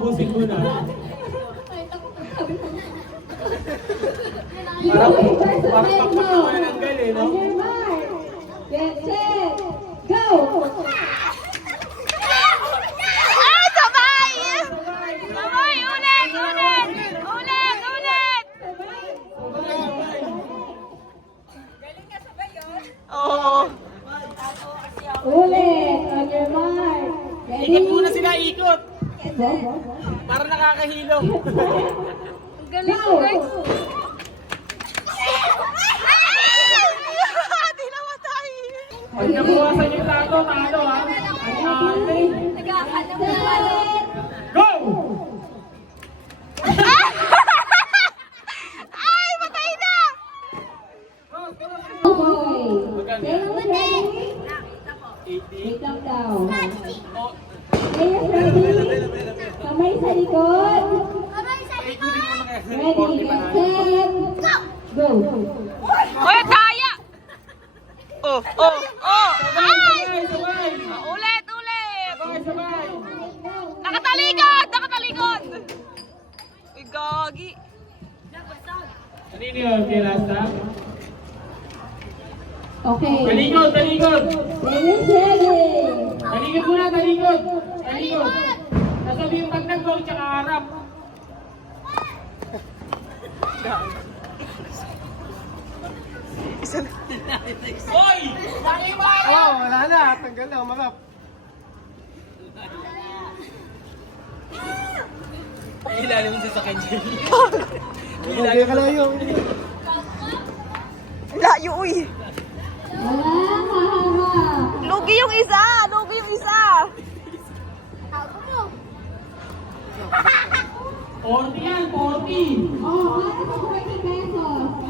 ubusin mo na. Parang pagpapakawa ng gali, no? Get set, go! Ah, sabay! Sabay, ulit! Ulit! Ulit! Ulit! Oo. Ulit, on your mark. Ready? Ikot muna sila, ikot! Go! Para nakakahilong. Ang galing Go! ko, guys. Di namatay. Pag nabuwasan yung tato, talo ha. Ang ate. Nagkakalam na pala. Go! Ay, patay na! Boy. Maganda. Players ready? 80. Wait lang daw. Oh, Players ready? Kamay sa likod. ikutin mo na kaya. Ready, get set, go! Hoy, daya! Oh, oh, oh! Ay! Sabay, sabay! Ulit, ulit! Sabay, sabay! Nakatalikod! Nakatalikod! Uy, gagi. Kanino yun, kay Rasta? Okay. Talikod, talikod! Players ready? Talikod muna, talikod! Talikod! Nasabi yung pagdagdaw, tsaka harap. Hoy! Dali mo! Oh, wala na. Tanggal na. Umarap. Ilalim sa sakay dyan. Okay ka lang yung... Layo, uy! Walang haharap. Lugi yung isa! Lugi yung isa! 40 yan, 40! Oh, para sa 40 pesos.